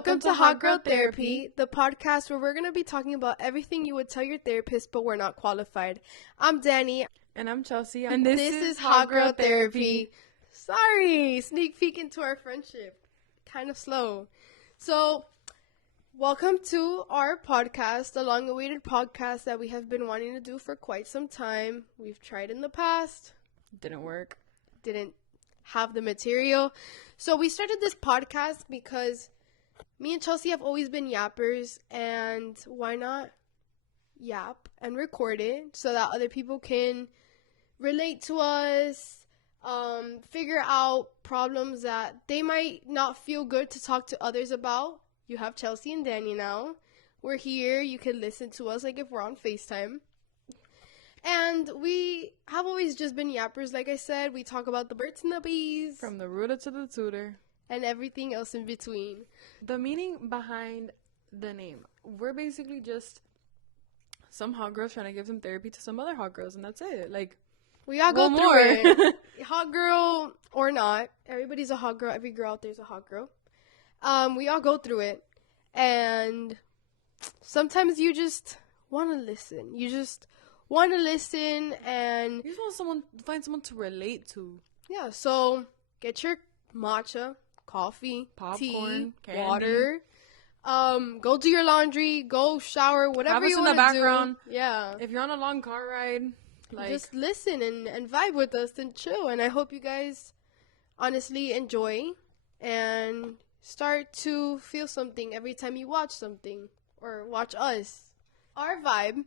Welcome to Hot Girl Therapy, the podcast where we're going to be talking about everything you would tell your therapist, but we're not qualified. I'm Danny. And I'm Chelsea. And this is Hot Girl Therapy. Sorry, sneak peek into our friendship. Kind of slow. So, welcome to our podcast, the long-awaited podcast that we have been wanting to do for quite some time. We've tried in the past. Didn't work. Didn't have the material. So we started this podcast because me and Chelsea have always been yappers, and why not yap and record it so that other people can relate to us, figure out problems that they might not feel good to talk to others about. You have Chelsea and Danny now. We're here. You can listen to us like if we're on FaceTime. And we have always just been yappers, like I said. We talk about the birds and the bees. From the rooter to the tutor. And everything else in between. The meaning behind the name. We're basically just some hot girls trying to give some therapy to some other hot girls, and that's it. Like, we all go through it. Hot girl or not. Everybody's a hot girl. Every girl out there is a hot girl. We all go through it. And sometimes you just want to listen. You just want to listen, and you just want find someone to relate to. Yeah, so get your matcha, coffee, popcorn, tea, water. Go do your laundry, go shower, whatever you want to do. Have us in the background. Yeah. If you're on a long car ride, just listen and vibe with us and chill. And I hope you guys honestly enjoy and start to feel something every time you watch something or watch us. Our vibe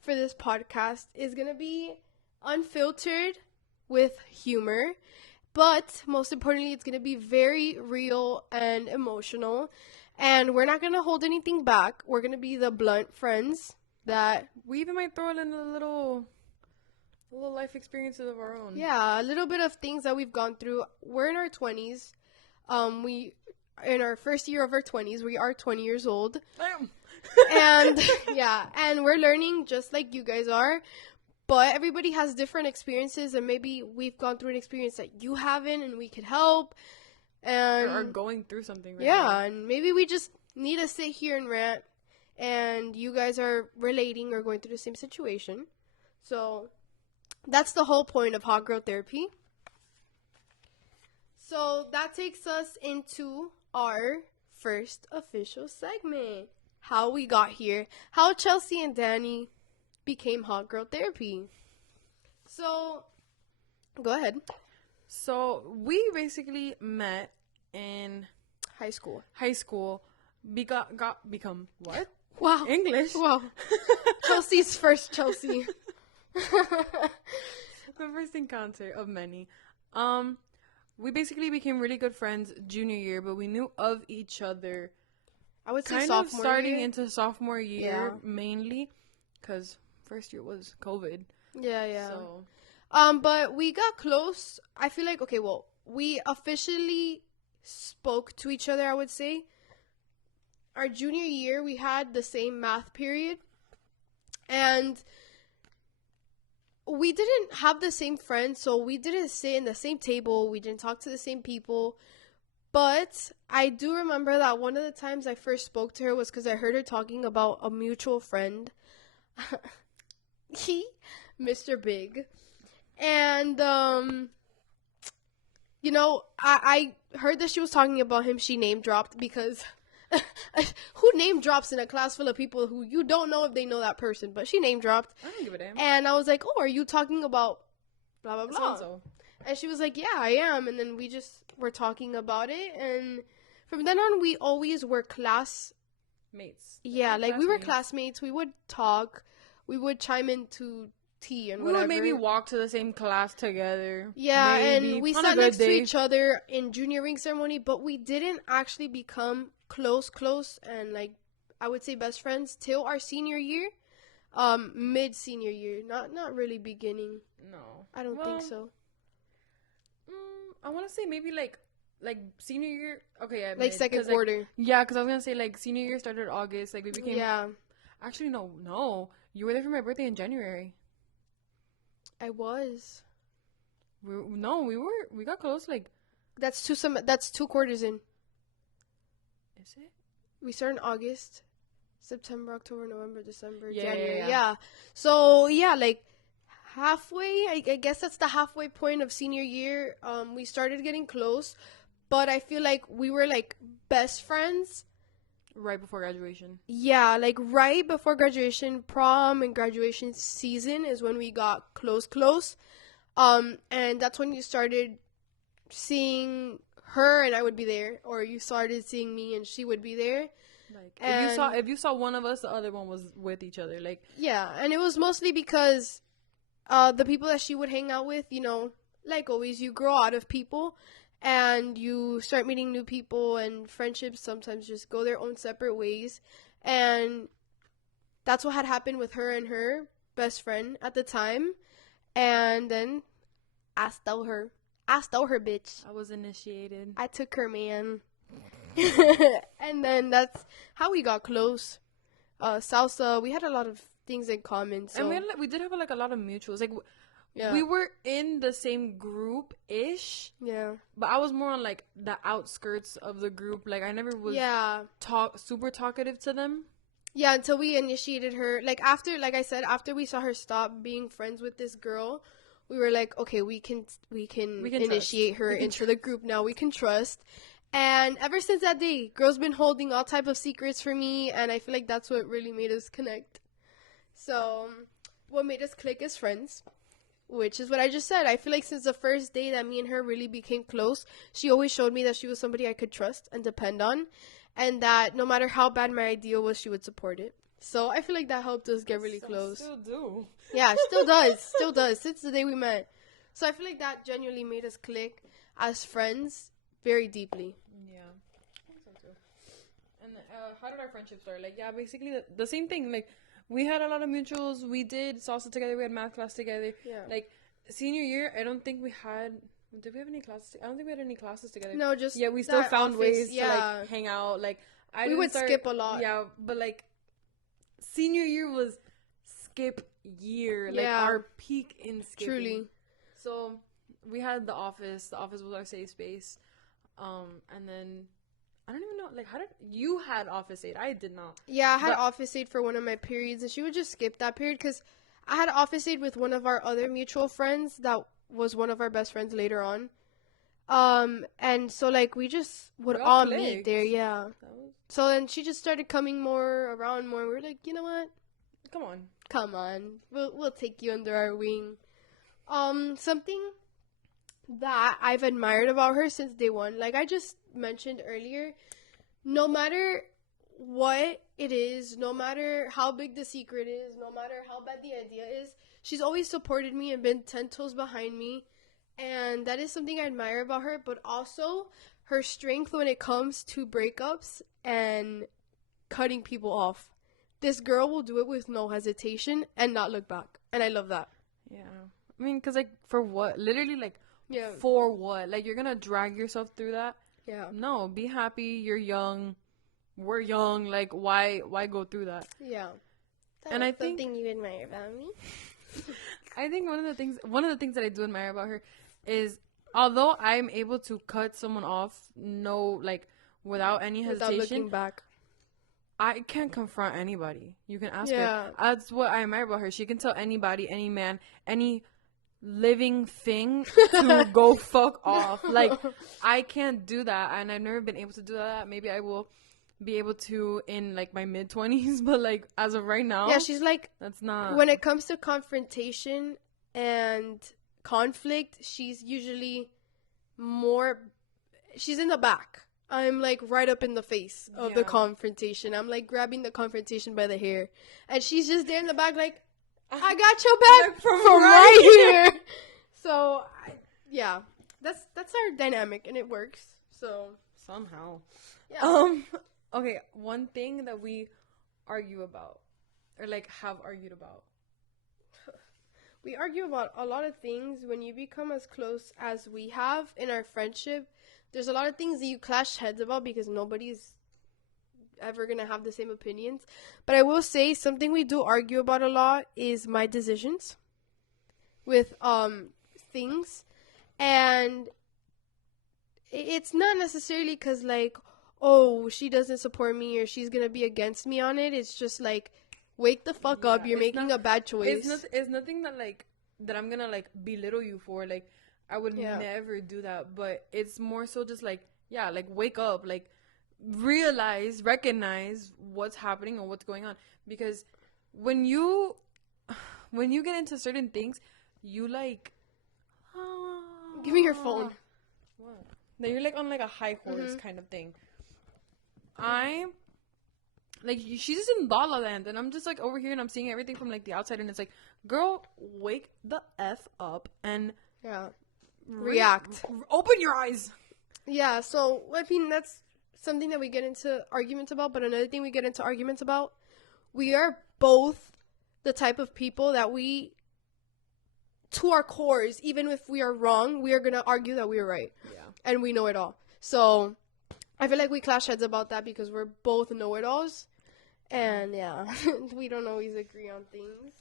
for this podcast is going to be unfiltered with humor, but most importantly, it's going to be very real and emotional, and we're not going to hold anything back. We're going to be the blunt friends that we even might throw in a little life experiences of our own. Yeah, a little bit of things that we've gone through. We're in our 20s. In our first year of our 20s, we are 20 years old. Damn. And yeah, and we're learning just like you guys are, but everybody has different experiences, and maybe we've gone through an experience that you haven't, and we could help, and or are going through something right now. now. And maybe we just need to sit here and rant, and you guys are relating or going through the same situation. So that's the whole point of Hot Girl Therapy. So that takes us into our first official segment. How we got here. How Chelsea and Danny became Hot Girl Therapy. So, go ahead. So, we basically met in high school. Become what? Wow. English. Wow. Chelsea's first Chelsea. The first encounter of many. We basically became really good friends junior year, but we knew of each other. I would say kind sophomore of starting year. Into sophomore year, mainly, because first year was COVID. Yeah. So, but we got close. I feel like, we officially spoke to each other, I would say. Our junior year, we had the same math period, and we didn't have the same friends, so we didn't sit in the same table. We didn't talk to the same people. But I do remember that one of the times I first spoke to her was because I heard her talking about a mutual friend, Mr. Big. And, I heard that she was talking about him. She name dropped because who name drops in a class full of people who you don't know if they know that person? But she name dropped. I don't give a damn. And I was like, oh, are you talking about blah, blah, blah? So-and-so. And she was like, yeah, I am. And then we just were talking about it. And from then on, we always were classmates. Yeah, we were classmates. We would talk. We would chime into tea and whatever. We would maybe walk to the same class together. Yeah, maybe. And we sat next to each other in junior ring ceremony. But we didn't actually become close. And, I would say best friends till our senior year. Mid-senior year. Not really beginning. No. I don't think so. I want to say maybe like senior year. Okay, yeah. Like second quarter. Yeah, because I was going to say senior year started August. We became. Yeah. Actually, no. You were there for my birthday in January. I was. We got close That's 2 quarters in. Is it? we started in August, September, October, November, December, Yeah, January. yeah. Yeah. So yeah, like halfway. I guess that's the halfway point of senior year. We started getting close, but I feel like we were like best friends. Right before graduation. Yeah, like right before graduation, prom and graduation season is when we got close. And that's when you started seeing her and I would be there, or you started seeing me and she would be there. Like And if you saw one of us, the other one was with each other. Like yeah, and it was mostly because the people that she would hang out with, like always, you grow out of people and you start meeting new people, and friendships sometimes just go their own separate ways. And that's what had happened with her and her best friend at the time. And then I stole her. Bitch. I was initiated. I took her, man. And then that's how we got close. Salsa, we had a lot of things in common. So. And we did have like a lot of mutuals. Like yeah. we were in the same group ish. Yeah. But I was more on like the outskirts of the group. Like I never was super talkative to them. Yeah, until we initiated her. Like I said, after we saw her stop being friends with this girl, we were like, okay, we can initiate her into the group now. We can trust. And ever since that day, girl's been holding all type of secrets for me, and I feel like that's what really made us connect. So, what made us click as friends, which is what I just said. I feel like since the first day that me and her really became close, she always showed me that she was somebody I could trust and depend on, and that no matter how bad my idea was, she would support it. So I feel like that helped us get really close. Still do. Yeah, still does since the day we met. So I feel like that genuinely made us click as friends very deeply. Yeah, I think so too. And how did our friendship start? Like, yeah, basically the same thing. Like, we had a lot of mutuals. We did salsa together. We had math class together. Yeah. Like, senior year, I don't think we had. Did we have any classes? I don't think we had any classes together. No, just yeah. We still found ways to yeah. like hang out. Like, we would skip a lot. Yeah, but like, senior year was skip year. Like our peak in skipping. Truly. So we had the office. The office was our safe space. And then I don't even know, like, how did you had office aid? I did not. Yeah, I had office aid for one of my periods, and she would just skip that period because I had office aid with one of our other mutual friends that was one of our best friends later on. And so like we just would all meet there, yeah. So then she just started coming around more. We were like, you know what? Come on, we'll take you under our wing. Something that I've admired about her since day one, like I just mentioned earlier, no matter what it is, no matter how big the secret is, no matter how bad the idea is, she's always supported me and been 10 toes behind me. And that is something I admire about her, but also her strength when it comes to breakups and cutting people off. This girl will do it with no hesitation and not look back. And I love that. Yeah. I mean, because, like, for what? Literally, like, yeah. For what? Like, you're going to drag yourself through that? Yeah. No, be happy. You're young. We're young. Like, why go through that? Yeah. And I think something you admire about me. I think one of the things that I do admire about her is, although I'm able to cut someone off, without any hesitation, without looking back, I can't confront anybody. You can ask her. That's what I admire about her. She can tell anybody, any man, any living thing to go fuck off. Like, I can't do that, and I've never been able to do that. Maybe I will be able to in like my mid-20s, but like as of right now, yeah, she's like, that's not. When it comes to confrontation and conflict, she's usually she's in the back. I'm like right up in the face of the confrontation. I'm like grabbing the confrontation by the hair, and she's just there in the back like, I got your back from right here. So that's our dynamic, and it works. So somehow, yeah. Okay, one thing that we argue about, or like have argued about. We argue about a lot of things. When you become as close as we have in our friendship, there's a lot of things that you clash heads about because nobody's ever gonna have the same opinions. But I will say something we do argue about a lot is my decisions with things, and it's not necessarily because like, oh, she doesn't support me or she's gonna be against me on it. It's just like, wake the fuck up. You're making a bad choice. It's nothing that like that I'm gonna like belittle you for. Like I would never do that. But it's more so just like, yeah, like wake up, like recognize what's happening and what's going on. Because when you get into certain things, you like give me your phone. What? No, you're like on like a high horse kind of thing. Like, she's just in La La Land, and I'm just, like, over here, and I'm seeing everything from, like, the outside, and it's like, girl, wake the F up, and... Yeah. React. Open your eyes! Yeah, so, I mean, that's something that we get into arguments about, but another thing we get into arguments about, we are both the type of people that we, to our cores, even if we are wrong, we are going to argue that we're right. Yeah. And we know it all. So, I feel like we clash heads about that because we're both know-it-alls. And, yeah, we don't always agree on things.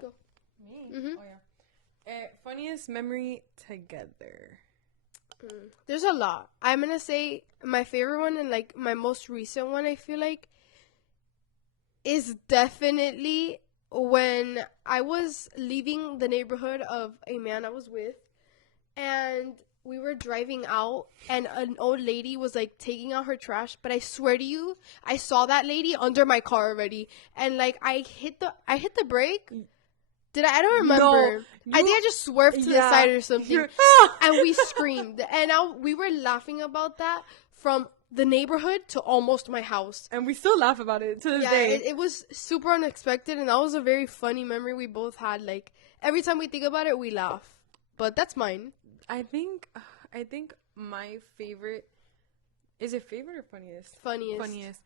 Go. Me? Mm-hmm. Oh, yeah. Funniest memory together. There's a lot. I'm going to say my favorite one and, like, my most recent one, I feel like, is definitely when I was leaving the neighborhood of a man I was with. And we were driving out, and an old lady was, like, taking out her trash. But I swear to you, I saw that lady under my car already. And, like, I hit the brake. Did I? I don't remember. No, I think I just swerved to the side or something. And we screamed. And we were laughing about that from the neighborhood to almost my house. And we still laugh about it to this day. It was super unexpected, and that was a very funny memory we both had. Like, every time we think about it, we laugh. But that's mine. I think my favorite, is it favorite or funniest? Funniest.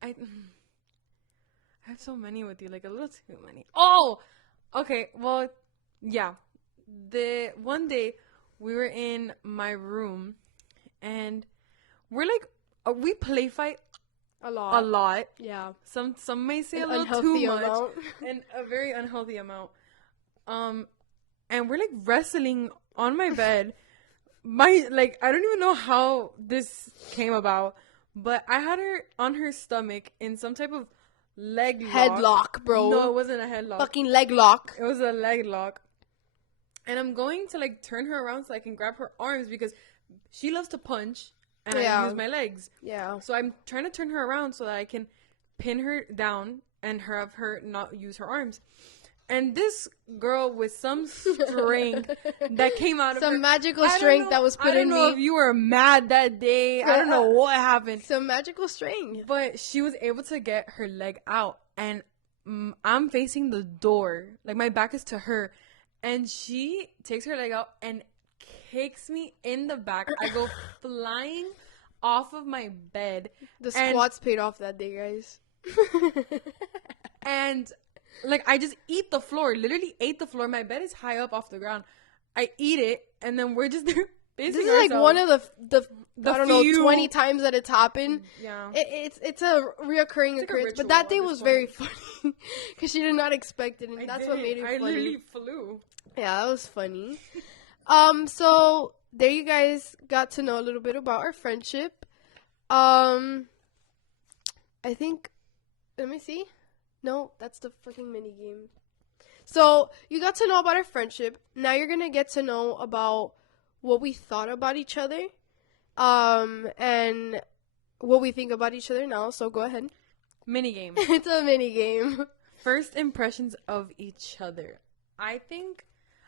I have so many with you, like a little too many. Oh, okay. Well, yeah. The one day we were in my room, and we're like, we play fight a lot. Yeah. Some may say a little too much, and a very unhealthy amount. And we're like wrestling on my bed. I don't even know how this came about, but I had her on her stomach in some type of leg lock. Headlock, bro. No, it wasn't a headlock. Fucking leg lock. It was a leg lock. And I'm going to like turn her around so I can grab her arms because she loves to punch and I use my legs. Yeah. So I'm trying to turn her around so that I can pin her down and have her not use her arms. And this girl with some strength that came out of her. Some magical strength that was put in me. I don't know if you were mad that day. I don't know what happened. Some magical strength. But she was able to get her leg out. And I'm facing the door. Like, my back is to her. And she takes her leg out and kicks me in the back. I go flying off of my bed. The squats paid off that day, guys. And... like, I just eat the floor. Literally ate the floor. My bed is high up off the ground. I eat it, and then we're just there facing This is like one of the I don't know, 20 times that it's happened. Yeah. It's a reoccurring occurrence. But that day was very funny. Because she did not expect it, and that's what made it funny. I literally flew. Yeah, that was funny. So, there you guys got to know a little bit about our friendship. I think, let me see. No, that's the freaking mini game. So, you got to know about our friendship. Now you're going to get to know about what we thought about each other. And what we think about each other now. So, go ahead. Mini game. It's a mini game. First impressions of each other. I think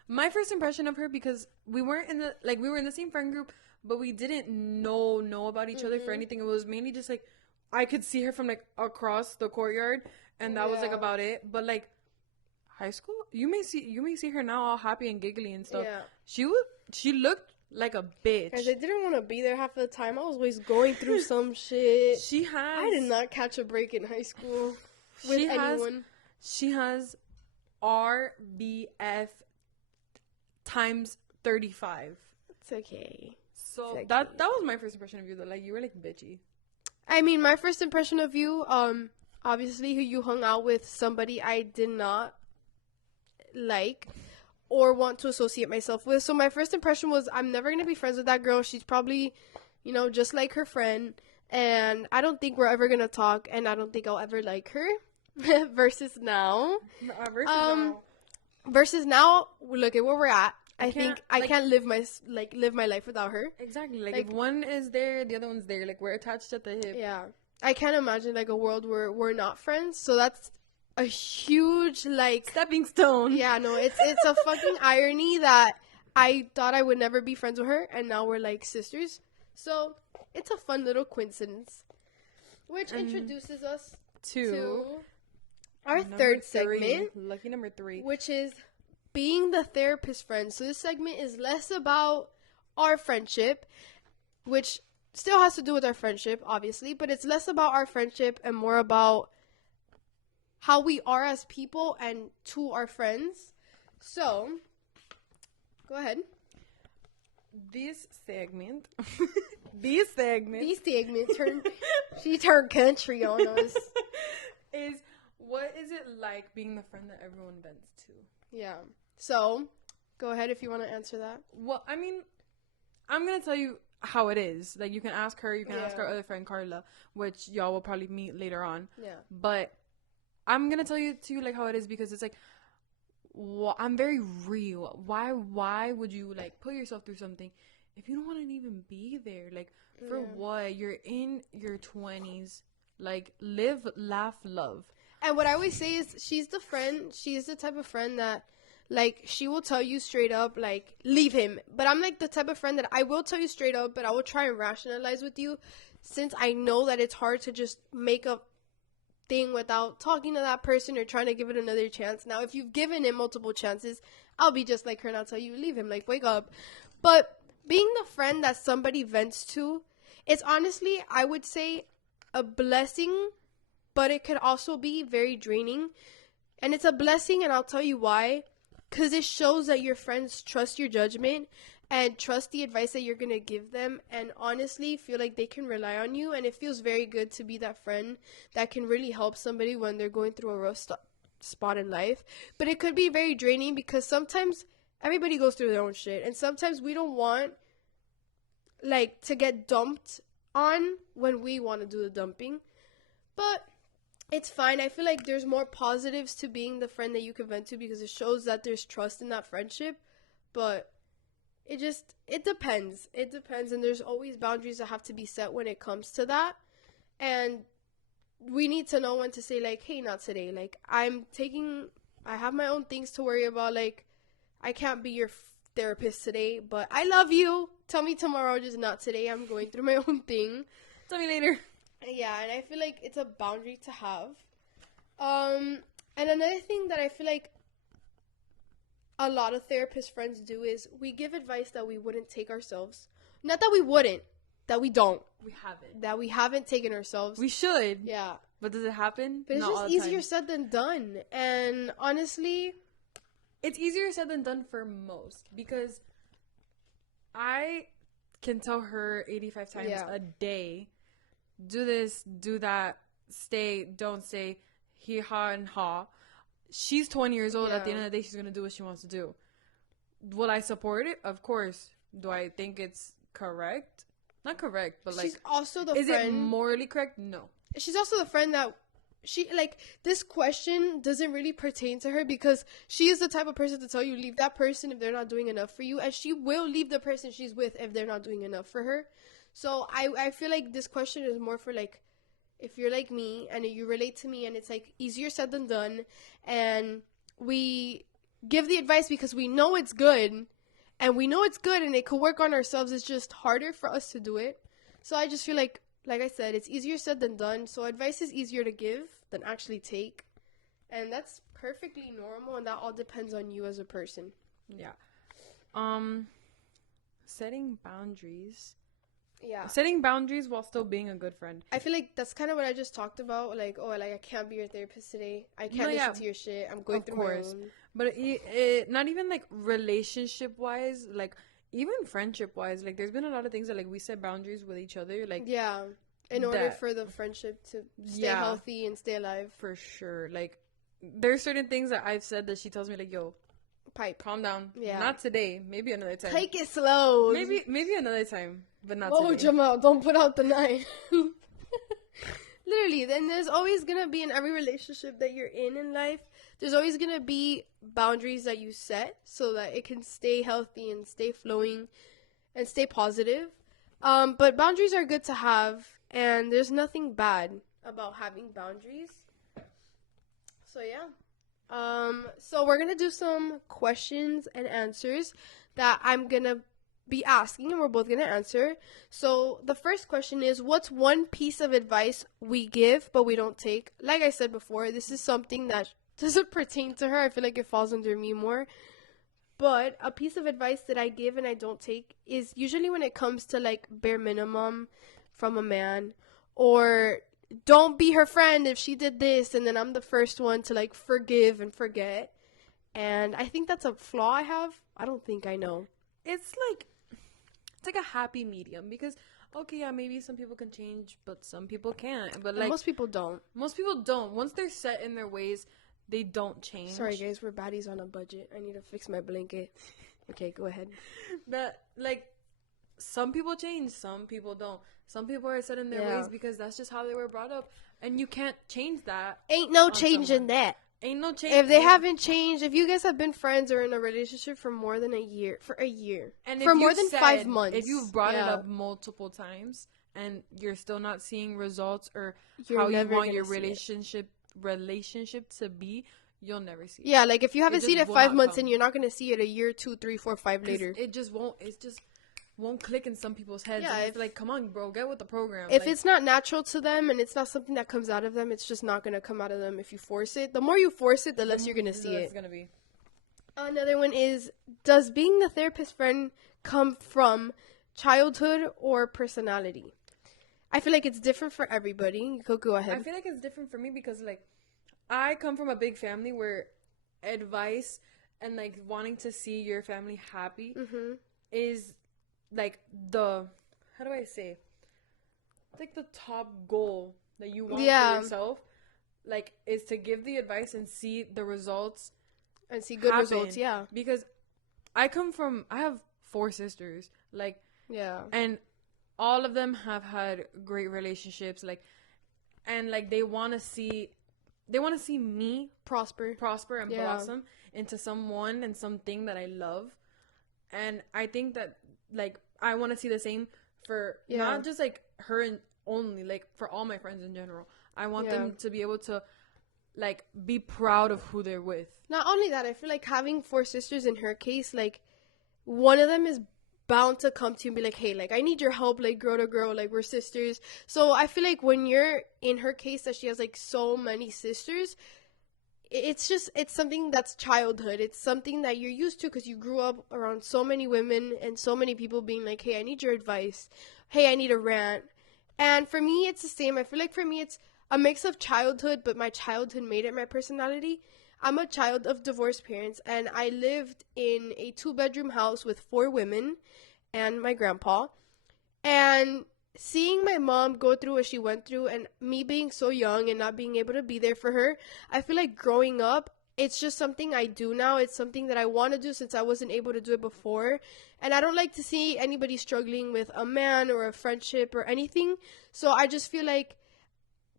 my first impression of her, because we were in the same friend group, but we didn't know about each other for anything. It was mainly just like, I could see her from like across the courtyard. And that was like about it. But like high school, you may see her now all happy and giggly and stuff. Yeah. She looked like a bitch. Guys, I didn't want to be there half the time. I was always going through some shit. I did not catch a break in high school with anyone. She has RBF times 35. It's okay. So that was my first impression of you. That like you were like bitchy. I mean, my first impression of you, obviously, you hung out with somebody I did not like. or want to associate myself with. So my first impression was, I'm never going to be friends with that girl. She's probably, just like her friend. And I don't think we're ever going to talk. And I don't think I'll ever like her. Versus now. Versus now, look at where we're at. I think I can't live my life without her. Exactly. Like if one is there, the other one's there. Like we're attached at the hip. Yeah. I can't imagine like a world where we're not friends. So that's a huge like stepping stone. Yeah, no, it's a fucking irony that I thought I would never be friends with her, and now we're like sisters. So it's a fun little coincidence, which introduces us to our third segment. Lucky number 3, which is being the therapist friend. So this segment is less about our friendship, which still has to do with our friendship, obviously, but it's less about our friendship and more about how we are as people and to our friends. So, go ahead. This segment she turned country on us. Is what is it like being the friend that everyone vents to? Yeah. So, go ahead if you want to answer that. Well, I mean, I'm going to tell you how it is. Like, you can ask her, you can ask our other friend Carla, which y'all will probably meet later on. Yeah. But I'm going to tell you, like, how it is because it's like, I'm very real. Why would you, like, put yourself through something if you don't want to even be there? Like, for what? You're in your 20s. Like, live, laugh, love. And what I always say is she's the type of friend that, like, she will tell you straight up, like, leave him. But I'm, like, the type of friend that I will tell you straight up, but I will try and rationalize with you since I know that it's hard to just make a thing without talking to that person or trying to give it another chance. Now, if you've given him multiple chances, I'll be just like her and I'll tell you, leave him, like, wake up. But being the friend that somebody vents to, it's honestly, I would say, a blessing, but it could also be very draining. And it's a blessing, and I'll tell you why. Because it shows that your friends trust your judgment and trust the advice that you're going to give them, and honestly feel like they can rely on you. And it feels very good to be that friend that can really help somebody when they're going through a rough spot in life. But it could be very draining because sometimes everybody goes through their own shit, and sometimes we don't want, like, to get dumped on when we want to do the dumping. But it's fine. I feel like there's more positives to being the friend that you can vent to because it shows that there's trust in that friendship. But it depends. It depends, and there's always boundaries that have to be set when it comes to that. And we need to know when to say, like, hey, not today. Like, I have my own things to worry about. Like, I can't be your therapist today, but I love you. Tell me tomorrow, just not today. I'm going through my own thing. Tell me later. Yeah, and I feel like it's a boundary to have. And another thing that I feel like a lot of therapist friends do is we give advice that we wouldn't take ourselves. Not that we wouldn't, that we don't. We haven't. That we haven't taken ourselves. We should. Yeah. But does it happen? But it's just easier said than done. And honestly, it's easier said than done for most because I can tell her 85 times a day, do this, do that, stay, don't stay, he, ha, and ha. She's 20 years old. At the end of the day, she's going to do what she wants to do. Will I support it? Of course. Do I think it's correct? Not correct, but like... She's also the friend... Is it friend... morally correct? No. She's also the friend that... She, like, this question doesn't really pertain to her because she is the type of person to tell you, leave that person if they're not doing enough for you. And she will leave the person she's with if they're not doing enough for her. So I feel like this question is more for, like, if you're like me and you relate to me and it's, like, easier said than done. And we give the advice because we know it's good. And we know it's good and it could work on ourselves. It's just harder for us to do it. So I just feel like I said, it's easier said than done. So advice is easier to give than actually take. And that's perfectly normal. And that all depends on you as a person. Yeah. Setting boundaries. Yeah. Setting boundaries while still being a good friend. I feel like that's kind of what I just talked about. Like, oh, like I can't be your therapist today. I can't listen to your shit. I'm going through my own. But it not even like relationship wise, like even friendship wise. Like there's been a lot of things that like we set boundaries with each other. Like in order for the friendship to stay healthy and stay alive. For sure. Like there's certain things that I've said that she tells me like, yo, Pipe. Calm down. Yeah. Not today. Maybe another time. Take it slow. Maybe another time, but not today. today. Jamal, don't put out the knife. Literally, then there's always going to be in every relationship that you're in life, there's always going to be boundaries that you set so that it can stay healthy and stay flowing and stay positive. But boundaries are good to have, and there's nothing bad about having boundaries. So, yeah. So we're going to do some questions and answers that I'm going to be asking, and we're both going to answer. So the first question is, what's one piece of advice we give but we don't take? Like I said before, this is something that doesn't pertain to her. I feel like it falls under me more. But a piece of advice that I give and I don't take is usually when it comes to like bare minimum from a man, or don't be her friend if she did this, and then I'm the first one to like forgive and forget. And I think that's a flaw I have. I don't think I know. It's like a happy medium, because okay, yeah, maybe some people can change, but some people can't. But like most people don't. Most people don't. Once they're set in their ways, they don't change. Sorry guys, we're baddies on a budget. I need to fix my blanket. Okay, go ahead. That like some people change, some people don't. Some people are set in their ways because that's just how they were brought up, and you can't change that. Ain't no change in that. Ain't no change. If they haven't changed, if you guys have been friends or in a relationship for more than a year, and for more than 5 months, if you've brought it up multiple times and you're still not seeing results or you're how you want your relationship to be, you'll never see it. Yeah, like if you haven't seen it 5 months and you're not gonna see it a year, 2, 3, 4, 5 later. It just won't click in some people's heads. Yeah, it's like, come on, bro, get with the program. If it's not natural to them and it's not something that comes out of them, it's just not going to come out of them if you force it. The more you force it, the less you're going to see it. It's going to be. Another one is, does being the therapist friend come from childhood or personality? I feel like it's different for everybody. You could go ahead. I feel like it's different for me because, like, I come from a big family where advice and, like, wanting to see your family happy is... like how do I say? It's like the top goal that you want for yourself, like, is to give the advice and see the results and see good results. Yeah, because I have 4 sisters, like, and all of them have had great relationships, like, and like they want to see me prosper and blossom into someone and something that I love, and I think that, like, I want to see the same for not just, like, her and only, like, for all my friends in general. I want them to be able to, like, be proud of who they're with. Not only that, I feel like having 4 sisters in her case, like, one of them is bound to come to you and be like, hey, like, I need your help, like, girl to girl, like, we're sisters. So I feel like when you're in her case that she has, like, so many sisters, it's something that's childhood. It's something that you're used to because you grew up around so many women and so many people being like, hey, I need your advice. Hey, I need a rant. And for me, it's the same. I feel like for me, it's a mix of childhood, but my childhood made it my personality. I'm a child of divorced parents, and I lived in a 2-bedroom house with 4 women and my grandpa. And seeing my mom go through what she went through and me being so young and not being able to be there for her, I feel like growing up, it's just something I do now. It's something that I want to do since I wasn't able to do it before. And I don't like to see anybody struggling with a man or a friendship or anything. So I just feel like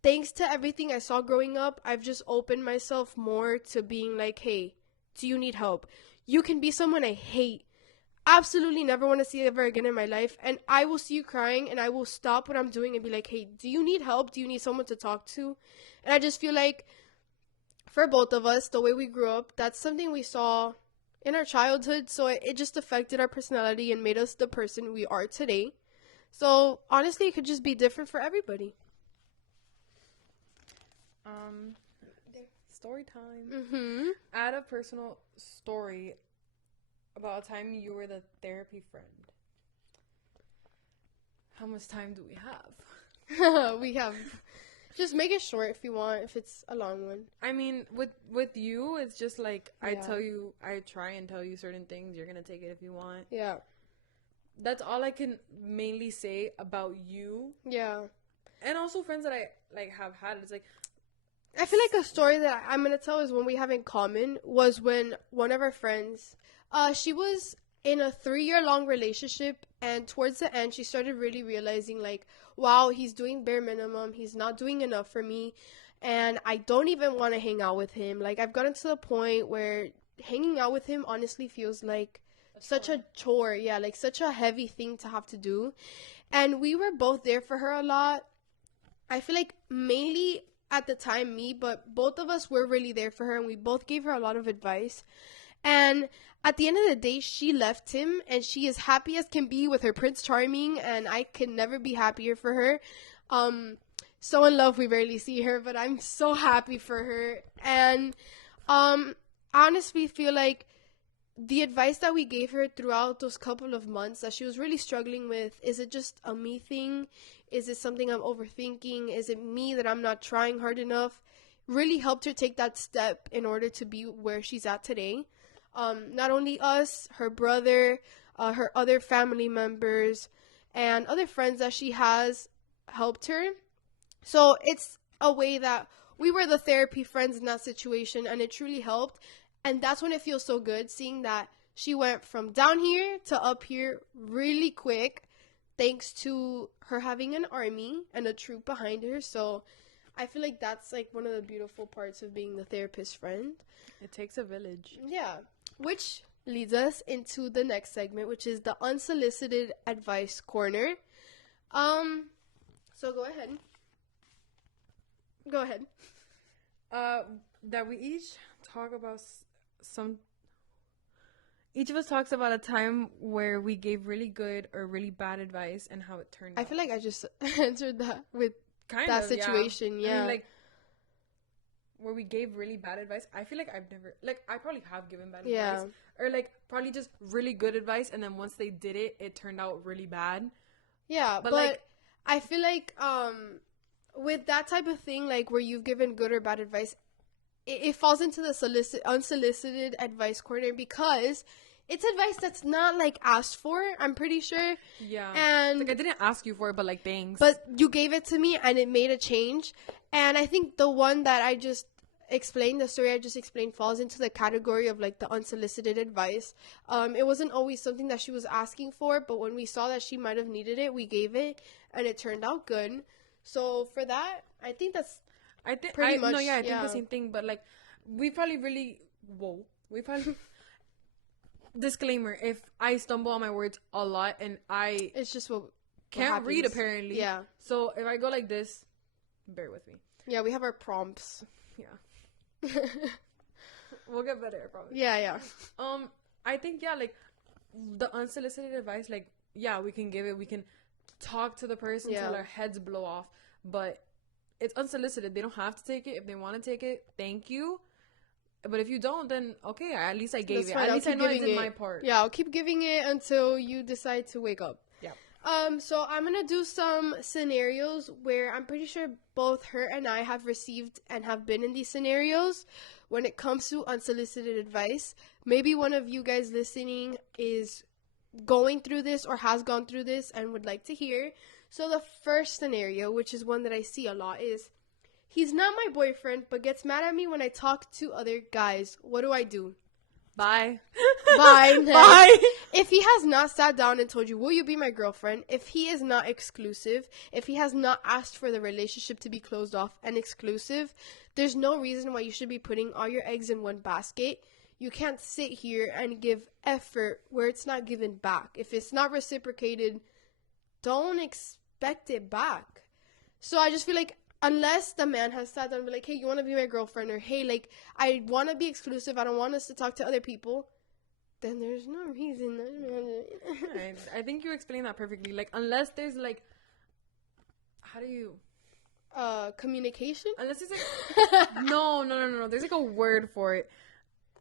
thanks to everything I saw growing up, I've just opened myself more to being like, hey, do you need help? You can be someone I hate. Absolutely never want to see ever again in my life, and I will see you crying and I will stop what I'm doing and be like, hey, do you need help? Do you need someone to talk to? And I just feel like for both of us, the way we grew up, that's something we saw in our childhood, so it just affected our personality and made us the person we are today. So honestly, it could just be different for everybody. Story time. Add a personal story about a time you were the therapy friend. How much time do we have? We have. Just make it short if you want, if it's a long one. I mean, with you, it's just like, I try and tell you certain things. You're going to take it if you want. Yeah. That's all I can mainly say about you. Yeah. And also friends that I, like, have had. It's like, I feel like a story that I'm going to tell is one we have in common was when one of our friends, she was in a 3-year long relationship, and towards the end, she started really realizing, like, wow, he's doing bare minimum. He's not doing enough for me, and I don't even want to hang out with him. Like, I've gotten to the point where hanging out with him honestly feels like such a chore. Yeah, like such a heavy thing to have to do. And we were both there for her a lot. I feel like mainly at the time me, but both of us were really there for her, and we both gave her a lot of advice. And at the end of the day, she left him, and she is happy as can be with her Prince Charming, and I can never be happier for her. So in love, we rarely see her, but I'm so happy for her. And honestly feel like the advice that we gave her throughout those couple of months that she was really struggling with, is it just a me thing? Is it something I'm overthinking? Is it me that I'm not trying hard enough? Really helped her take that step in order to be where she's at today. Not only us, her brother, her other family members, and other friends that she has helped her. So it's a way that we were the therapy friends in that situation, and it truly helped. And that's when it feels so good, seeing that she went from down here to up here really quick, thanks to her having an army and a troop behind her. So I feel like that's like one of the beautiful parts of being the therapist friend. It takes a village. Yeah. Which leads us into the next segment, which is the unsolicited advice corner. So go ahead. Go ahead. That we each talk about each of us talks about a time where we gave really good or really bad advice and how it turned out. I feel like I just answered that with kind that of situation. Yeah. I mean, like, where we gave really bad advice. I feel like I've never, like, I probably have given bad advice, or like probably just really good advice, and then once they did it, it turned out really bad. Yeah, but like, I feel like with that type of thing, like where you've given good or bad advice, it falls into the unsolicited advice corner, because it's advice that's not like asked for, I'm pretty sure. Yeah. And like, I didn't ask you for it, but like, thanks. But you gave it to me and it made a change. And I think the one that I just explained, the story I just explained, falls into the category of like the unsolicited advice. It wasn't always something that she was asking for, but when we saw that she might have needed it, we gave it, and it turned out good. So for that, I think that's pretty much. No, yeah, I think the same thing. But like, we probably disclaimer: if I stumble on my words a lot and it's just what can't happens. read, apparently. Yeah. So if I go like this, bear with me. Yeah, we have our prompts. Yeah. We'll get better, I promise. Yeah. I think, yeah, like, the unsolicited advice, like, yeah, we can give it. We can talk to the person till our heads blow off. But it's unsolicited. They don't have to take it. If they want to take it, thank you. But if you don't, then okay, at least I gave it. At least I know I did my part. Yeah, I'll keep giving it until you decide to wake up. Yeah. So I'm going to do some scenarios where I'm pretty sure both her and I have received and have been in these scenarios when it comes to unsolicited advice. Maybe one of you guys listening is going through this or has gone through this and would like to hear. So the first scenario, which is one that I see a lot, is he's not my boyfriend, but gets mad at me when I talk to other guys. What do I do? Bye. Bye. Bye. If he has not sat down and told you, will you be my girlfriend? If he is not exclusive, if he has not asked for the relationship to be closed off and exclusive, there's no reason why you should be putting all your eggs in one basket. You can't sit here and give effort where it's not given back. If it's not reciprocated, don't expect it back. So I just feel like, unless the man has sat down and be like, hey, you want to be my girlfriend? Or, hey, like, I want to be exclusive. I don't want us to talk to other people. Then there's no reason. I think you explained that perfectly. Like, unless there's, like, how do you... communication? Unless it's, like... No. There's, like, a word for it.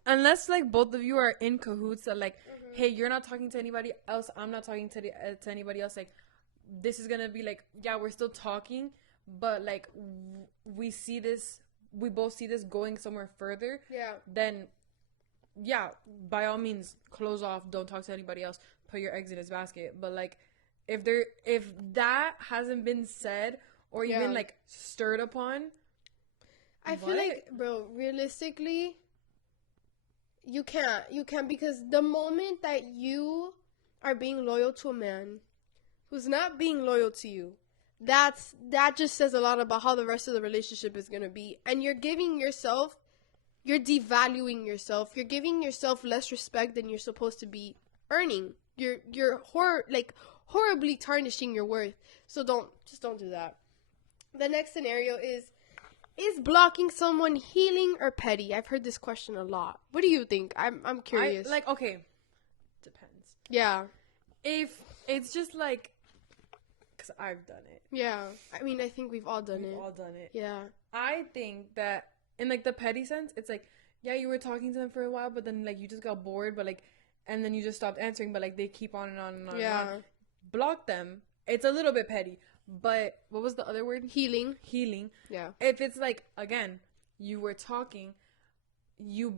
Unless, like, both of you are in cahoots that, like, hey, you're not talking to anybody else. I'm not talking to anybody else. Like, this is going to be, like, yeah, we're still talking. But, like, we both see this going somewhere further. Yeah. Then, yeah, by all means, close off. Don't talk to anybody else. Put your eggs in his basket. But, like, if that hasn't been said or even, like, stirred upon. I feel like, bro, realistically, you can't because the moment that you are being loyal to a man who's not being loyal to you, that just says a lot about how the rest of the relationship is gonna be. And you're devaluing yourself. You're giving yourself less respect than you're supposed to be earning. You're horribly tarnishing your worth. So don't do that. The next scenario is blocking someone healing or petty? I've heard this question a lot. What do you think? I'm curious. Okay. Depends. Yeah. If it's just like, because I've done it. Yeah. I mean, I think we've all done it. We've all done it. Yeah. I think that in, like, the petty sense, it's like, yeah, you were talking to them for a while, but then, like, you just got bored, but, like, and then you just stopped answering, but, like, they keep on and on and on and on. Block them. It's a little bit petty. But what was the other word? Healing. Yeah. If it's like, again, you were talking, you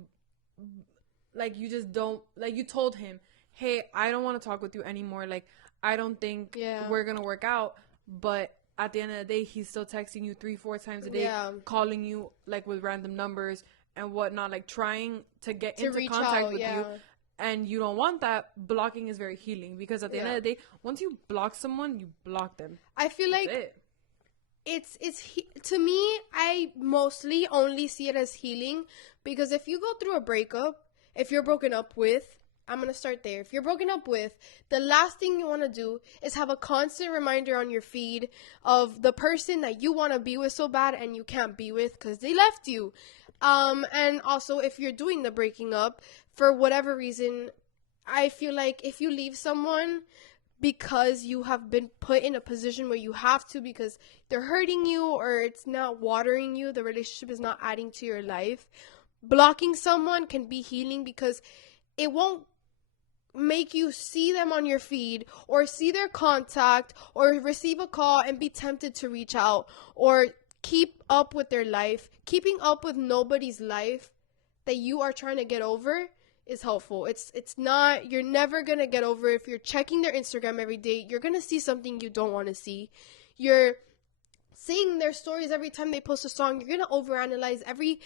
just don't, like, you told him, hey, I don't want to talk with you anymore. Like, I don't think we're going to work out. But at the end of the day, he's still texting you 3-4 times a day, calling you, like, with random numbers and whatnot, like, trying to get into contact with you. And you don't want that. Blocking is very healing because at the end of the day, once you block someone, you block them. I feel like it's to me, I mostly only see it as healing because if you go through a breakup, if you're broken up with, I'm going to start there. If you're broken up with, the last thing you want to do is have a constant reminder on your feed of the person that you want to be with so bad and you can't be with because they left you. And also if you're doing the breaking up, for whatever reason, I feel like if you leave someone because you have been put in a position where you have to because they're hurting you or it's not watering you, the relationship is not adding to your life, blocking someone can be healing because it won't make you see them on your feed or see their contact or receive a call and be tempted to reach out or keep up with their life. Keeping up with nobody's life that you are trying to get over is helpful. It's not, you're never going to get over if you're checking their Instagram every day. You're going to see something you don't want to see. You're seeing their stories every time they post a song. You're going to overanalyze every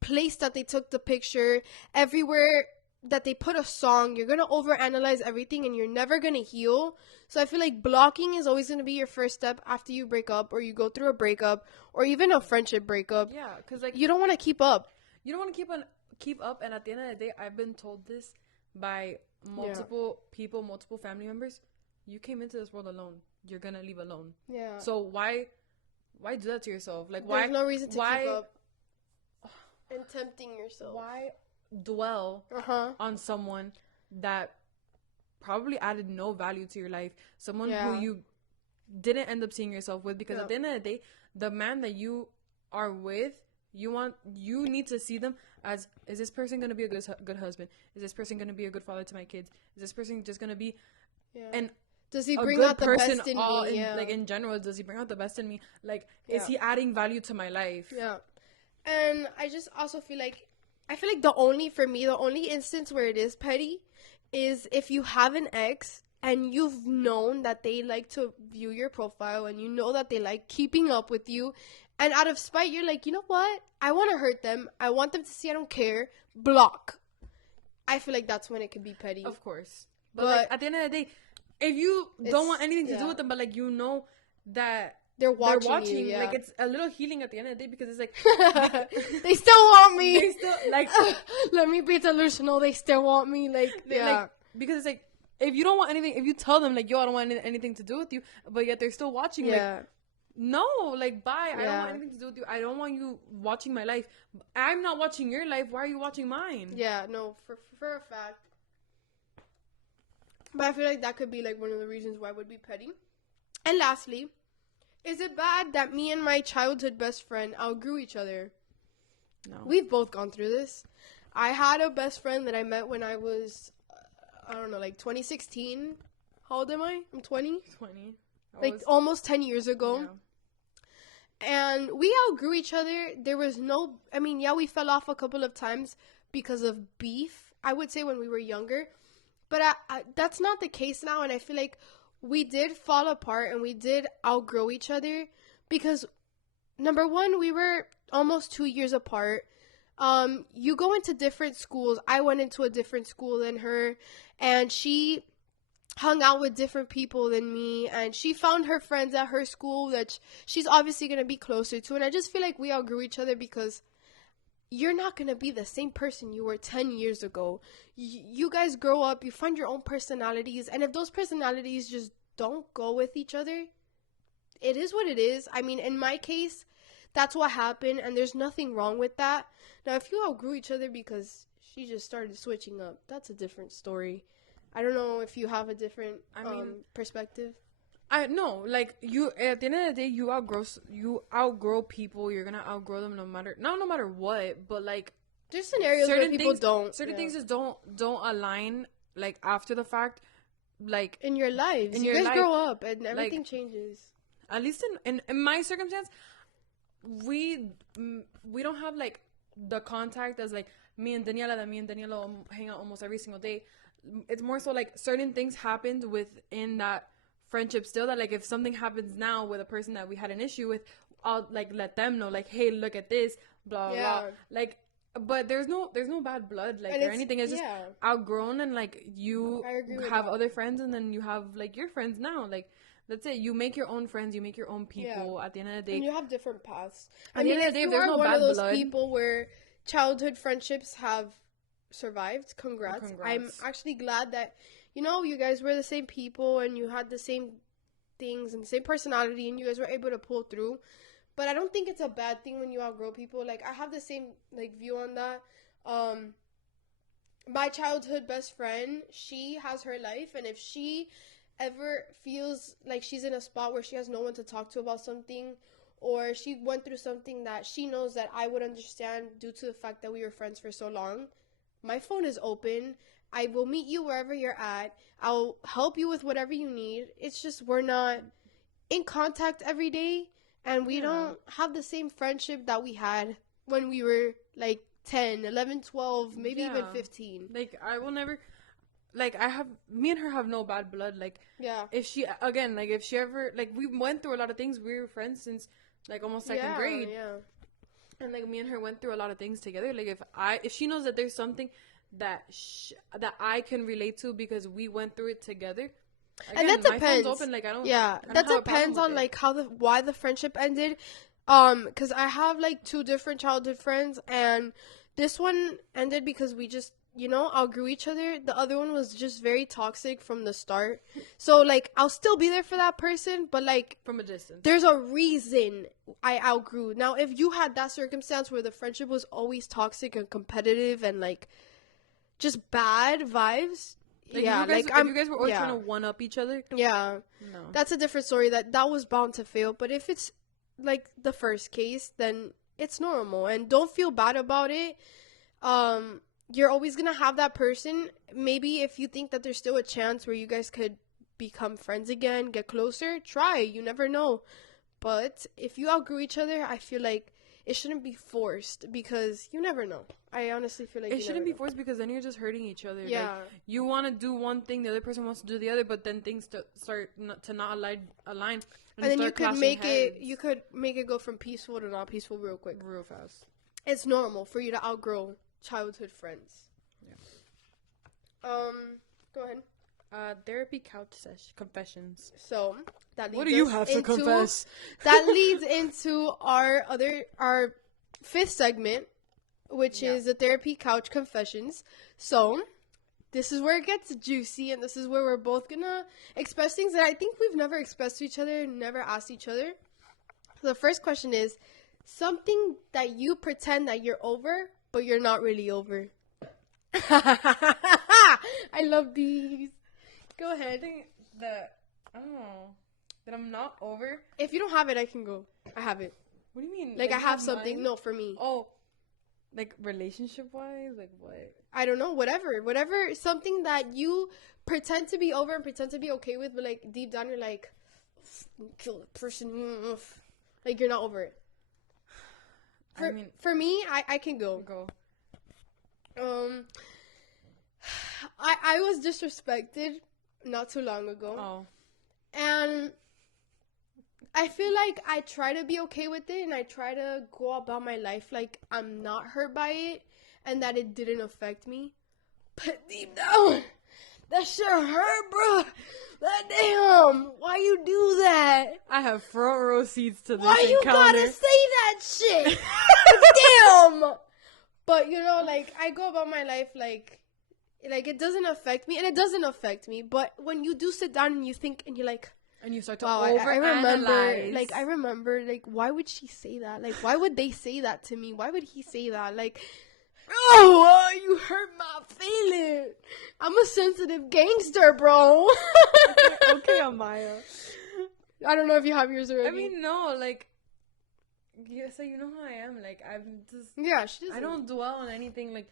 place that they took the picture, everywhere that they put a song. You're going to overanalyze everything and you're never going to heal. So I feel like blocking is always going to be your first step after you break up or you go through a breakup or even a friendship breakup. Yeah, because, like, you don't want to keep up. You don't want to keep up, and at the end of the day, I've been told this by multiple people, multiple family members. You came into this world alone. You're gonna leave alone. Yeah. So why do that to yourself? Like, there's no reason to keep up. And tempting yourself. Why dwell on someone that probably added no value to your life? Someone who you didn't end up seeing yourself with, because at the end of the day, the man that you are with, you need to see them as, is this person going to be a good husband? Is this person going to be a good father to my kids? Is this person just going to be does he bring out the best in me? Like, in general, does he bring out the best in me? Like, is he adding value to my life? Yeah. And I just also feel like the only instance where it is petty is if you have an ex and you've known that they like to view your profile and you know that they like keeping up with you. And out of spite, you're like, you know what? I want to hurt them. I want them to see I don't care. Block. I feel like that's when it could be petty. Of course. But like, at the end of the day, if you don't want anything to do with them, but, like, you know that they're watching you, like, it's a little healing at the end of the day because it's like... they still want me. They still, like... Let me be delusional. They still want me. Like, like, because it's like, if you don't want anything, if you tell them, like, yo, I don't want anything to do with you, but yet they're still watching, like... No, like, bye. I don't want anything to do with you. I don't want you watching my life. I'm not watching your life. Why are you watching mine? Yeah, no, for a fact. But I feel like that could be, like, one of the reasons why it would be petty. And lastly, is it bad that me and my childhood best friend outgrew each other? No. We've both gone through this. I had a best friend that I met when I was, I don't know, like 2016. How old am I? I'm 20. 20. Like almost 10 years ago. Yeah. And we outgrew each other. There was no, I mean, we fell off a couple of times because of beef, I would say, when we were younger. But that's not the case now. And I feel like we did fall apart and we did outgrow each other because number one, we were almost 2 years apart. You go into different schools. I went into a different school than her, and she hung out with different people than me, and she found her friends at her school that she's obviously going to be closer to. And I just feel like we outgrew each other because you're not going to be the same person you were 10 years ago. You guys grow up, you find your own personalities, and if those personalities just don't go with each other, it is what it is. I mean, in my case, that's what happened, and there's nothing wrong with that. Now, if you outgrew each other because she just started switching up, that's a different story. I don't know if you have a different perspective. I know, like, you, at the end of the day, you outgrow people. You're gonna outgrow them no matter what, but like, there's scenarios where people don't. Certain things just don't align, like, after the fact, like, in your lives. You guys grow up and everything changes. At least in my circumstance, we don't have, like, the contact as, like, me and Daniela hang out almost every single day. It's more so, like, certain things happened within that friendship still, that, like, if something happens now with a person that we had an issue with, I'll, like, let them know, like, hey, look at this, blah blah, like, but there's no bad blood, like, or anything. It's just outgrown, and, like, you have other friends, and then you have, like, your friends now, like, that's it. You make your own friends, you make your own people. At the end of the day, and you have different paths. At the end of the day, there's no bad blood. If you are one of those people where childhood friendships have survived, congrats. I'm actually glad that, you know, you guys were the same people and you had the same things and the same personality, and you guys were able to pull through. But I don't think it's a bad thing when you outgrow people. Like, I have the same, like, view on that. My childhood best friend, she has her life, and if she ever feels like she's in a spot where she has no one to talk to about something, or she went through something that she knows that I would understand due to the fact that we were friends for so long, my phone is open. I will meet you wherever you're at. I'll help you with whatever you need. It's just we're not in contact every day, and we don't have the same friendship that we had when we were, like, 10, 11, 12, maybe even 15. Like, I will never... Like, me and her have no bad blood. Like, if she ever, like, we went through a lot of things. We were friends since, like, almost second grade. Yeah. And, like, me and her went through a lot of things together. Like, if she knows that there's something that I can relate to because we went through it together. Again, and that depends. My phone's open, like, that depends on, like, why the friendship ended. Because I have, like, 2 different childhood friends, and this one ended because we just, you know, outgrew each other. The other one was just very toxic from the start. So, like, I'll still be there for that person, but, like, from a distance. There's a reason I outgrew. Now, if you had that circumstance where the friendship was always toxic and competitive and, like, just bad vibes, like, you guys were always trying to one up each other. Yeah, no, that's a different story. That was bound to fail. But if it's like the first case, then it's normal, and don't feel bad about it. You're always gonna have that person. Maybe if you think that there's still a chance where you guys could become friends again, get closer, try. You never know. But if you outgrew each other, I feel like it shouldn't be forced, because you never know. I honestly feel like it shouldn't be forced, because then you're just hurting each other. Yeah. Like, you want to do one thing, the other person wants to do the other, but then things start to not align. And then you could make it go from peaceful to not peaceful real quick. Real fast. It's normal for you to outgrow childhood friends. Yeah. Go ahead. Therapy couch confessions. So that leads what do you have to confess? That leads into our 5th segment, which is the therapy couch confessions. So this is where it gets juicy, and this is where we're both gonna express things that I think we've never expressed to each other, never asked each other. So the first question is something that you pretend that you're over, but you're not really over. I love these. Go ahead. I don't know. That I'm not over. If you don't have it, I can go. I have it. What do you mean? Like I have something. Mine? No, for me. Oh, like relationship wise, like what? I don't know. Whatever. Something that you pretend to be over and pretend to be okay with, but like deep down you're like, kill the person. Like you're not over it. For me, I can go. Go. I was disrespected not too long ago. Oh. And I feel like I try to be okay with it, and I try to go about my life like I'm not hurt by it, and that it didn't affect me. But deep down, that shit hurt, bro. That damn. Why you do that? I have front row seats to this Why you encounter. gotta say that shit? Damn. But you know, like I go about my life like it doesn't affect me, and it doesn't affect me. But when you do sit down and you think, and you're like, and you start to wow, overanalyze. I remember, like, why would she say that? Like, why would they say that to me? Why would he say that? Like, oh, you hurt my feelings. I'm a sensitive gangster, bro. Okay, Amaya. I don't know if you have yours already. I mean, no, like, yeah, so you know how I am. Like, I'm just, yeah, she doesn't. I don't dwell on anything. Like,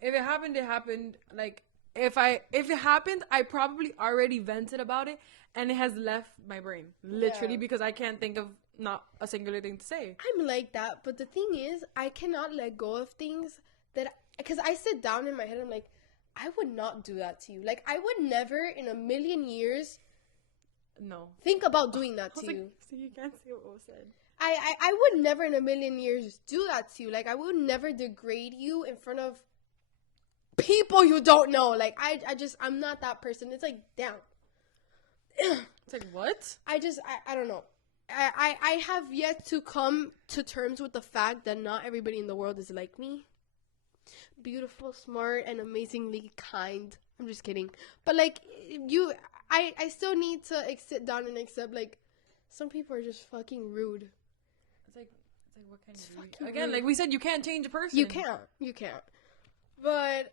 if it happened, it happened. Like, if it happened, I probably already vented about it, and it has left my brain, literally, because I can't think of not a singular thing to say. I'm like that, but the thing is, I cannot let go of things that, because I sit down in my head, I'm like, I would not do that to you. Like, I would never in a million years think about doing that to you. So you can't say what was said. I would never in a million years do that to you. Like, I would never degrade you in front of people you don't know. Like, I'm not that person. It's like, damn. It's like, what? I don't know. I have yet to come to terms with the fact that not everybody in the world is like me. Beautiful, smart, and amazingly kind. I'm just kidding. But, like, I still need to sit down and accept, like, some people are just fucking rude. It's like what kind of rude? Again, rude. Like we said, you can't change a person. You can't. But,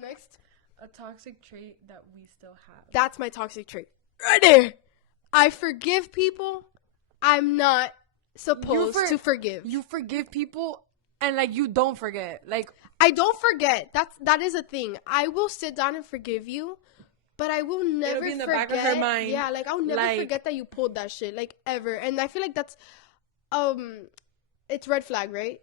next. A toxic trait that we still have. That's my toxic trait. Right there. I forgive people. I'm not supposed to forgive. You forgive people, and, like, you don't forget. Like, I don't forget. That is a thing. I will sit down and forgive you, but I will never it'll be in the forget. Back of her mind. Yeah, like, I'll never forget that you pulled that shit, like, ever. And I feel like that's, it's red flag, right?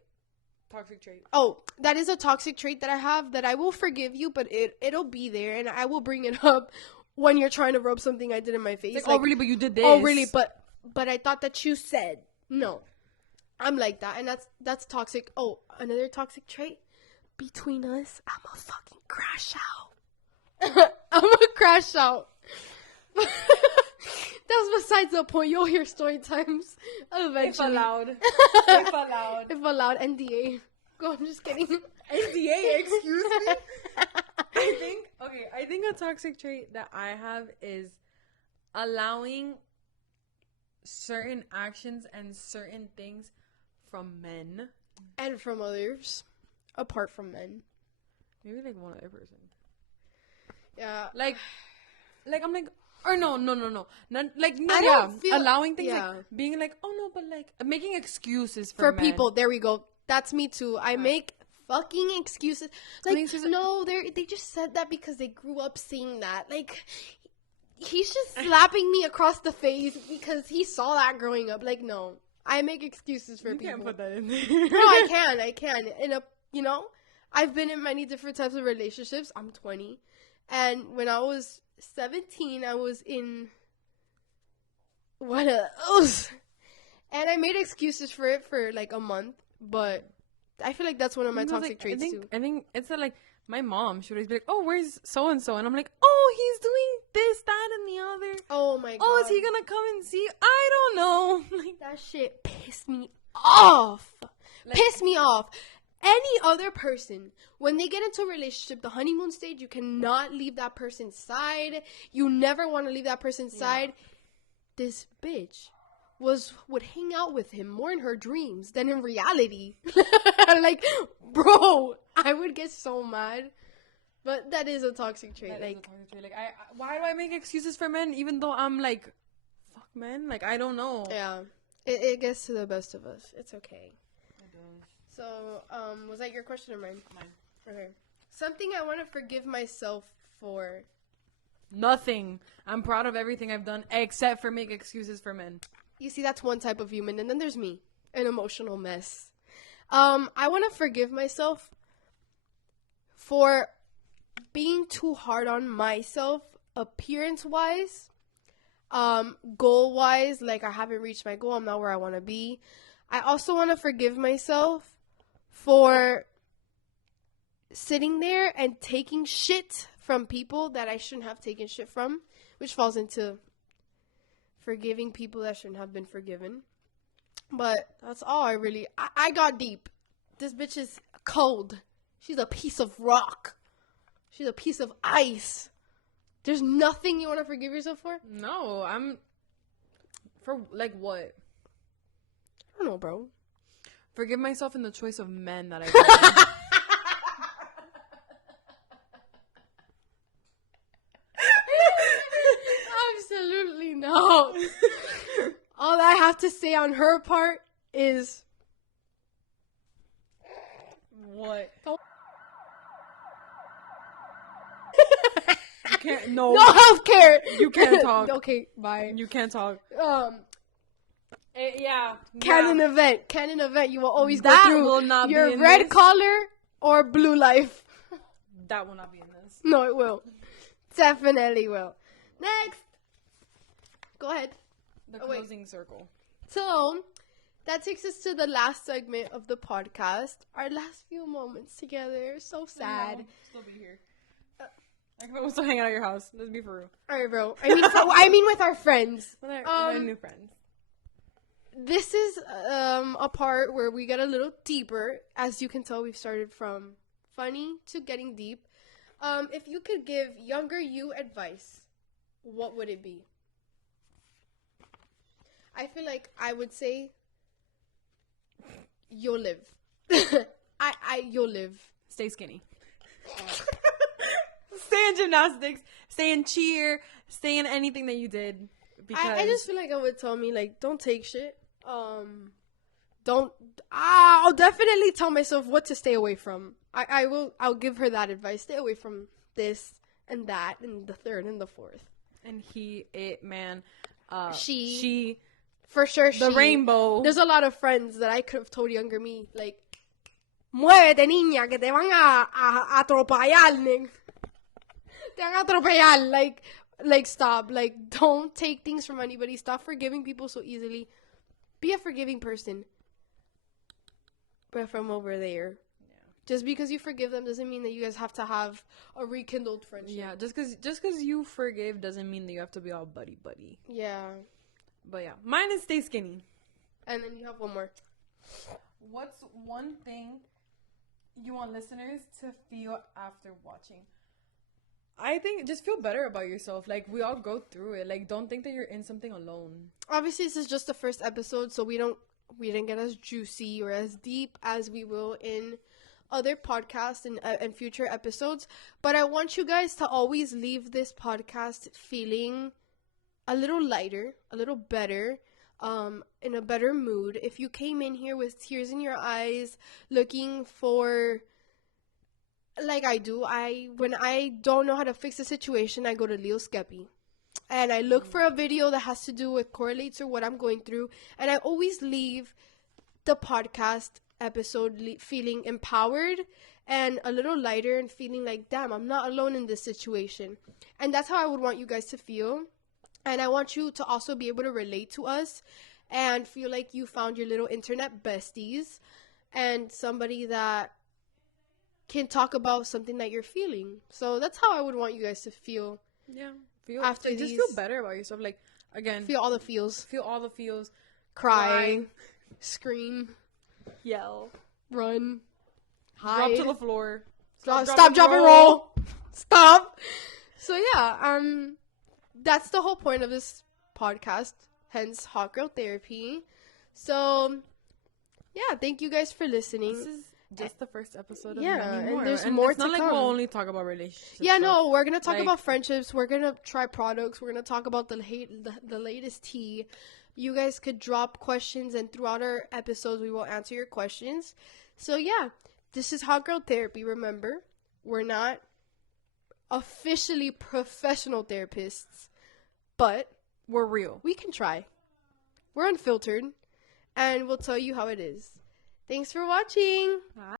Toxic trait. Oh, that is a toxic trait that I have, that I will forgive you, but it'll be there, and I will bring it up when you're trying to rub something I did in my face. It's like, oh, really? But you did this. Oh, really? But I thought that you said no. I'm like that, and that's toxic. Oh, another toxic trait between us. I'm a fucking crash out. I'm a crash out. That's besides the point. You'll hear story times eventually. If allowed. If allowed. NDA. Go. I'm just kidding. NDA. Excuse me. I think a toxic trait that I have is allowing certain actions and certain things from men and from others, apart from men. Maybe like one other person. Yeah, like I'm like, or no, not like no, I yeah, don't feel, allowing things, yeah. like being like, oh no, but like making excuses for men. People. There we go. That's me too. I make fucking excuses. Like, no, they just said that because they grew up seeing that. Like, he's just slapping me across the face because he saw that growing up. Like, no, I make excuses for people. You can't put that in there. No, I can. I've been in many different types of relationships. I'm 20, and when I was 17, I was in and I made excuses for it for like a month, but I feel like that's one of my toxic traits too. I think it's like my mom should always be like, oh, where's so and so, and I'm like, oh, he's doing this, that, and the other. Oh my god. Oh, is he gonna come and see? I don't know. Like, that shit pissed me off. Pissed me off. Any other person, when they get into a relationship, the honeymoon stage, you cannot leave that person's side. You never want to leave that person's side. This bitch would hang out with him more in her dreams than in reality. Like, bro, I would get so mad. But that is a toxic trait. Why do I make excuses for men even though I'm like, fuck men? Like, I don't know. Yeah. It gets to the best of us. It's okay. It does. So, was that your question or mine? Mine. Okay. Something I want to forgive myself for. Nothing. I'm proud of everything I've done except for make excuses for men. You see, that's one type of human, and then there's me, an emotional mess. I want to forgive myself for being too hard on myself appearance-wise. Goal wise, like I haven't reached my goal. I'm not where I want to be. I also want to forgive myself for sitting there and taking shit from people that I shouldn't have taken shit from, which falls into forgiving people that shouldn't have been forgiven. But that's all I got deep. This bitch is cold. She's a piece of rock. She's a piece of ice. There's nothing you want to forgive yourself for? No, for like what? I don't know, bro. Forgive myself in the choice of men that I've had. Absolutely not. All I have to say on her part is what? You can't. No healthcare. You can't talk. Okay, bye. You can't talk. Yeah. Canon event. You will always that go through will not your be in red this. collar or blue life. That will not be in this. No, it will. Definitely will. Next. Go ahead. The closing circle. So, that takes us to the last segment of the podcast. Our last few moments together. So sad. Still be here. Like if I was still hanging out at your house. Let's be for real. Alright, bro. I mean with our friends. With our new friends. This is a part where we get a little deeper. As you can tell, we've started from funny to getting deep. If you could give younger you advice, what would it be? I feel like I would say, you'll live. You'll live. Stay skinny. Stay in gymnastics. Stay in cheer. Stay in anything that you did. Because I just feel like I would tell me, like, don't take shit. I'll definitely tell myself what to stay away from. I'll give her that advice. Stay away from this and that and the third and the fourth. And she. For sure, the rainbow. There's a lot of friends that I could have told younger me, like, muévete, niña, que te van a atropellar, nigga. Te van a atropellar. Like, stop. Like, don't take things from anybody. Stop forgiving people so easily. Be a forgiving person. But from over there. Yeah. Just because you forgive them doesn't mean that you guys have to have a rekindled friendship. Yeah, just because you forgive doesn't mean that you have to be all buddy-buddy. Yeah. But yeah, mine is stay skinny. And then you have one more. What's one thing you want listeners to feel after watching? I think just feel better about yourself. Like, we all go through it. Like, don't think that you're in something alone. Obviously, this is just the first episode, so we didn't get as juicy or as deep as we will in other podcasts and future episodes. But I want you guys to always leave this podcast feeling a little lighter, a little better, in a better mood. If you came in here with tears in your eyes, looking for, like I do, when I don't know how to fix a situation, I go to Leo Skeppy. And I look for a video that has to do with correlates or what I'm going through. And I always leave the podcast episode feeling empowered and a little lighter and feeling like, damn, I'm not alone in this situation. And that's how I would want you guys to feel. And I want you to also be able to relate to us and feel like you found your little internet besties and somebody that can talk about something that you're feeling. So that's how I would want you guys to feel. Yeah. After just feel better about yourself. Like, again. Feel all the feels. Cry. Scream. Yell. Run. Hide. Drop to the floor. Stop, drop, and roll. Stop. So yeah, that's the whole point of this podcast, hence Hot Girl Therapy. So, yeah, thank you guys for listening. This is just the first episode of many more. And there's and more it's not to like come. We'll only talk about relationships. Yeah, no, we're going to talk about friendships. We're going to try products. We're going to talk about the latest tea. You guys could drop questions, and throughout our episodes, we will answer your questions. So, yeah, this is Hot Girl Therapy. Remember, we're not officially professional therapists, but we're real. We can try. We're unfiltered, and we'll tell you how it is. Thanks for watching. Bye.